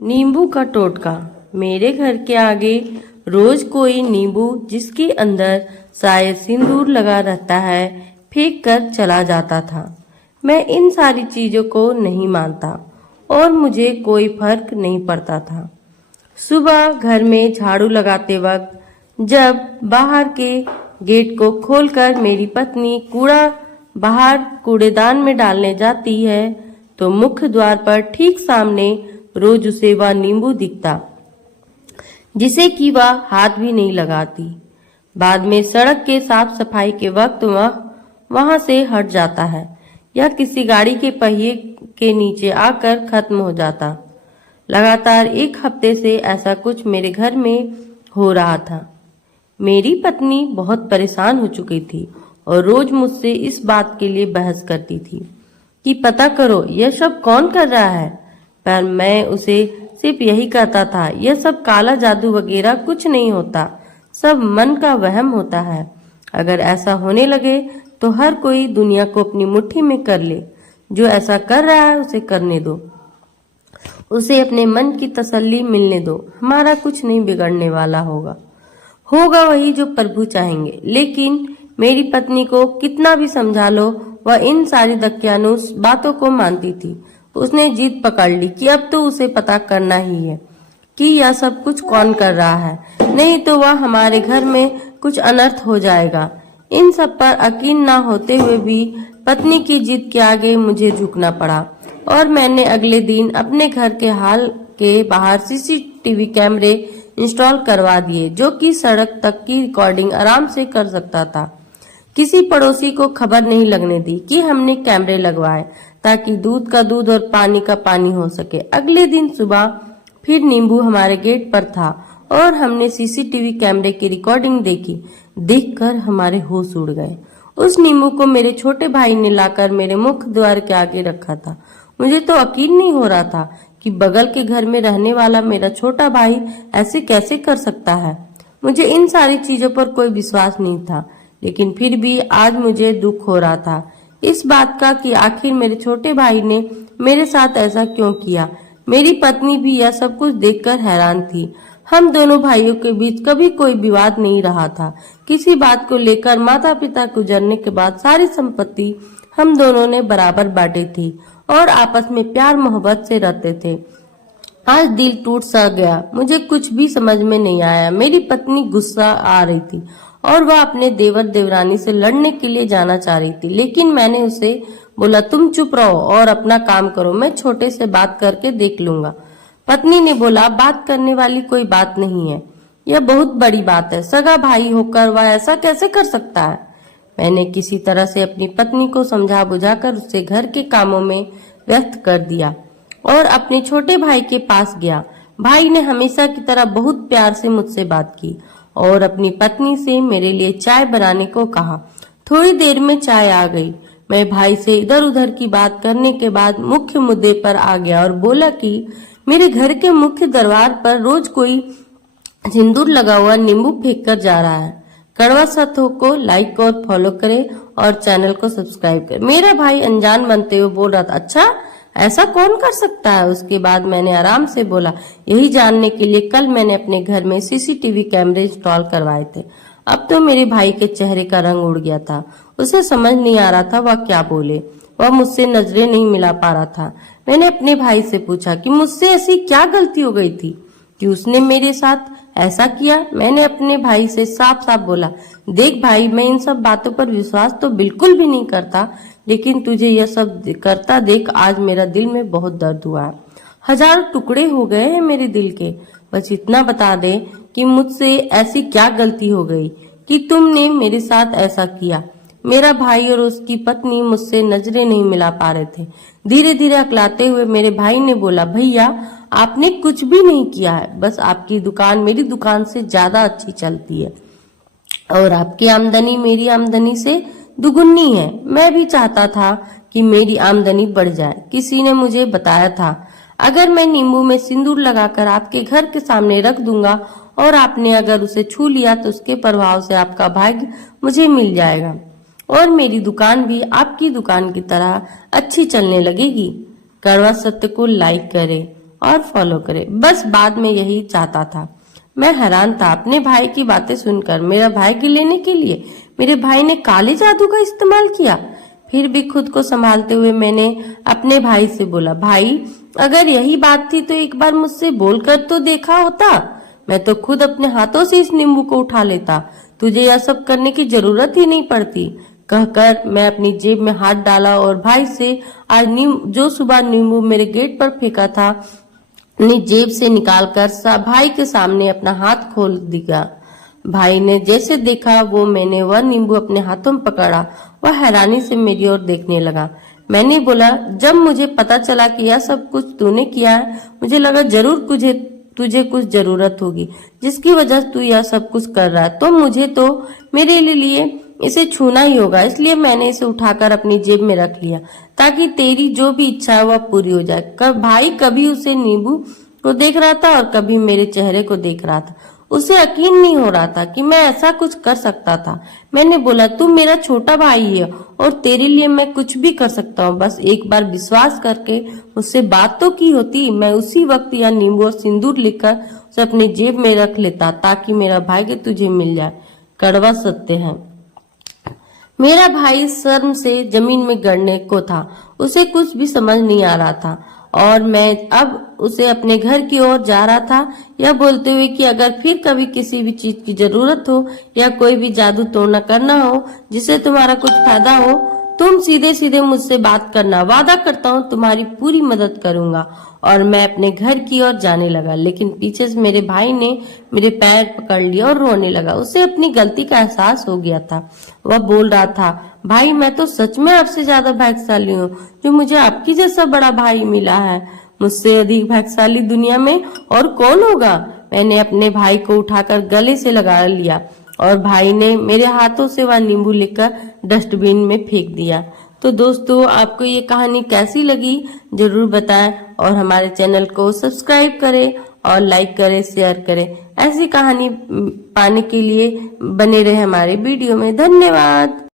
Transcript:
नींबू का टोटका। मेरे घर के आगे रोज कोई नींबू जिसके अंदर शायद सिंदूर लगा रहता है फेंक कर चला जाता था। मैं इन सारी चीजों को नहीं मानता और मुझे कोई फर्क नहीं पड़ता था। सुबह घर में झाड़ू लगाते वक्त जब बाहर के गेट को खोलकर मेरी पत्नी कूड़ा बाहर कूड़ेदान में डालने जाती है तो मुख्य द्वार पर ठीक सामने रोज उसे वह नींबू दिखता जिसे कि वह हाथ भी नहीं लगाती। बाद में सड़क के साफ सफाई के वक्त वह वहां से हट जाता है या किसी गाड़ी के पहिए के नीचे आकर खत्म हो जाता। लगातार एक हफ्ते से ऐसा कुछ मेरे घर में हो रहा था। मेरी पत्नी बहुत परेशान हो चुकी थी और रोज मुझसे इस बात के लिए बहस करती थी कि पता करो यह सब कौन कर रहा है। पर मैं उसे सिर्फ यही कहता था, यह सब काला जादू वगैरह कुछ नहीं होता, सब मन का वहम होता है। अगर ऐसा होने लगे तो हर कोई दुनिया को अपनी मुट्ठी में कर ले। जो ऐसा कर रहा है उसे करने दो, उसे अपने मन की तसल्ली मिलने दो। हमारा कुछ नहीं बिगड़ने वाला होगा वही जो प्रभु चाहेंगे। लेकिन मेरी पत्नी को कितना भी समझा लो वह इन सारी दकियानूस बातों को मानती थी। उसने जिद पकड़ ली कि अब तो उसे पता करना ही है कि यह सब कुछ कौन कर रहा है, नहीं तो वह हमारे घर में कुछ अनर्थ हो जाएगा। इन सब पर यकीन न होते हुए भी पत्नी की जिद के आगे मुझे झुकना पड़ा और मैंने अगले दिन अपने घर के हाल के बाहर सीसीटीवी कैमरे इंस्टॉल करवा दिए जो कि सड़क तक की रिकॉर्डिंग आराम से कर सकता था। किसी पड़ोसी को खबर नहीं लगने दी कि हमने कैमरे लगवाए ताकि दूध का दूध और पानी का पानी हो सके। अगले दिन सुबह फिर नींबू हमारे गेट पर था और हमने सीसीटीवी कैमरे की रिकॉर्डिंग देखी। देखकर हमारे होश उड़ गए। उस नींबू को मेरे छोटे भाई ने लाकर मेरे मुख्य द्वार के आगे रखा था। मुझे तो यकीन नहीं हो रहा था कि बगल के घर में रहने वाला मेरा छोटा भाई ऐसे कैसे कर सकता है। मुझे इन सारी चीजों पर कोई विश्वास नहीं था, लेकिन फिर भी आज मुझे दुख हो रहा था इस बात का कि आखिर मेरे छोटे भाई ने मेरे साथ ऐसा क्यों किया। मेरी पत्नी भी यह सब कुछ देखकर हैरान थी। हम दोनों भाइयों के बीच कभी कोई विवाद नहीं रहा था। किसी बात को लेकर माता पिता गुजरने के बाद सारी संपत्ति हम दोनों ने बराबर बांटी थी और आपस में प्यार मोहब्बत से रहते थे। आज दिल टूट सा गया। मुझे कुछ भी समझ में नहीं आया। मेरी पत्नी गुस्सा आ रही थी और वह अपने देवर देवरानी से लड़ने के लिए जाना चाह रही थी, लेकिन मैंने उसे बोला तुम चुप रहो और अपना काम करो, मैं छोटे से बात करके देख लूंगा। पत्नी ने बोला बात करने वाली कोई बात नहीं है, यह बहुत बड़ी बात है। सगा भाई होकर वह ऐसा कैसे कर सकता है। मैंने किसी तरह से अपनी पत्नी को समझा बुझाकर उसे घर के कामों में व्यस्त कर दिया और अपने छोटे भाई के पास गया। भाई ने हमेशा की तरह बहुत प्यार से मुझसे बात की और अपनी पत्नी से मेरे लिए चाय बनाने को कहा। थोड़ी देर में चाय आ गई। मैं भाई से इधर उधर की बात करने के बाद मुख्य मुद्दे पर आ गया और बोला कि मेरे घर के मुख्य दरबार पर रोज कोई सिंदूर लगा हुआ नींबू फेंक कर जा रहा है। कड़वा सत्यों को लाइक और फॉलो करें और चैनल को सब्सक्राइब करें। मेरा भाई अनजान बनते हुए बोल रहा था, अच्छा ऐसा कौन कर सकता है। उसके बाद मैंने आराम से बोला, यही जानने के लिए कल मैंने अपने घर में सीसीटीवी कैमरे इंस्टॉल करवाए थे। अब तो मेरे भाई के चेहरे का रंग उड़ गया था। उसे समझ नहीं आ रहा था वह क्या बोले। वह मुझसे नजरें नहीं मिला पा रहा था। मैंने अपने भाई से पूछा कि मुझसे ऐसी क्या गलती हो गई थी कि उसने मेरे साथ ऐसा किया। मैंने अपने भाई से साफ साफ बोला, देख भाई, मैं इन सब बातों पर विश्वास तो बिल्कुल भी नहीं करता, लेकिन तुझे यह सब करता देख आज मेरा दिल में बहुत दर्द हुआ है। हजारों टुकड़े हो गए हैं मेरे दिल के। बस इतना बता दे कि मुझसे ऐसी क्या गलती हो गई कि तुमने मेरे साथ ऐसा किया। मेरा भाई और उसकी पत्नी मुझसे नजरें नहीं मिला पा रहे थे। धीरे धीरे अकलाते हुए मेरे भाई ने बोला, भैया आपने कुछ भी नहीं किया है, बस आपकी दुकान मेरी दुकान से ज्यादा अच्छी चलती है और आपकी आमदनी मेरी आमदनी से दुगुनी है। मैं भी चाहता था कि मेरी आमदनी बढ़ जाए। किसी ने मुझे बताया था अगर मैं नींबू में सिंदूर लगाकर आपके घर के सामने रख दूंगा और आपने अगर उसे छू लिया तो उसके प्रभाव से आपका भाग्य मुझे मिल जाएगा और मेरी दुकान भी आपकी दुकान की तरह अच्छी चलने लगेगी। कड़वा सत्य को लाइक करें और फॉलो करे, बस बाद में यही चाहता था। मैं हैरान था अपने भाई की बातें सुनकर। मेरा भाई गिर लेने के लिए मेरे भाई ने काले जादू का इस्तेमाल किया। फिर भी खुद को संभालते हुए मैंने अपने भाई से बोला, भाई अगर यही बात थी तो एक बार मुझसे बोलकर तो देखा होता। मैं तो खुद अपने हाथों से इस नींबू को उठा लेता, तुझे यह सब करने की जरूरत ही नहीं पड़ती। कहकर मैं अपनी जेब में हाथ डाला और भाई से आज जो सुबह नींबू मेरे गेट पर फेंका था अपनी जेब से निकालकर भाई के सामने अपना हाथ खोल दिया। भाई ने जैसे देखा वो मैंने वह नींबू अपने हाथों में पकड़ा, वह हैरानी से मेरी ओर देखने लगा। मैंने बोला, जब मुझे पता चला कि यह सब कुछ तूने किया है, मुझे लगा जरूर तुझे कुछ जरूरत होगी जिसकी वजह से तू यह सब कुछ कर रहा है, तो मुझे तो मेरे लिए इसे छूना ही होगा। इसलिए मैंने इसे उठाकर अपनी जेब में रख लिया ताकि तेरी जो भी इच्छा है वह पूरी हो जाए। भाई कभी उसे नींबू को देख रहा था और कभी मेरे चेहरे को देख रहा था। उसे यकीन नहीं हो रहा था कि मैं ऐसा कुछ कर सकता था। मैंने बोला, तू मेरा छोटा भाई है और तेरे लिए मैं कुछ भी कर सकता हूँ। बस एक बार विश्वास करके मुझसे बात तो की होती। मैं उसी वक्त यह नींबू और सिंदूर लिखकर उसे अपनी जेब में रख लेता ताकि मेरा भाग्य तुझे मिल जाए। कड़वा सत्य है। मेरा भाई शर्म से जमीन में गिरने को था। उसे कुछ भी समझ नहीं आ रहा था और मैं अब उसे अपने घर की ओर जा रहा था, यह बोलते हुए कि अगर फिर कभी किसी भी चीज की जरूरत हो या कोई भी जादू टोना करना हो जिससे तुम्हारा कुछ फायदा हो, तुम सीधे सीधे मुझसे बात करना। वादा करता हूँ तुम्हारी पूरी मदद करूंगा। और मैं अपने घर की ओर जाने लगा, लेकिन पीछे से मेरे भाई ने मेरे पैर पकड़ लिया और रोने लगा। उसे अपनी गलती का एहसास हो गया था। वह बोल रहा था, भाई मैं तो सच में आपसे ज्यादा भाग्यशाली हूँ जो मुझे आपकी जैसा बड़ा भाई मिला है। मुझसे अधिक भाग्यशाली दुनिया में और कौन होगा। मैंने अपने भाई को उठाकर गले से लगा लिया और भाई ने मेरे हाथों से वह नींबू लेकर डस्टबिन में फेंक दिया। तो दोस्तों, आपको ये कहानी कैसी लगी जरूर बताएं और हमारे चैनल को सब्सक्राइब करें और लाइक करें, शेयर करें। ऐसी कहानी पाने के लिए बने रहे हमारे वीडियो में। धन्यवाद।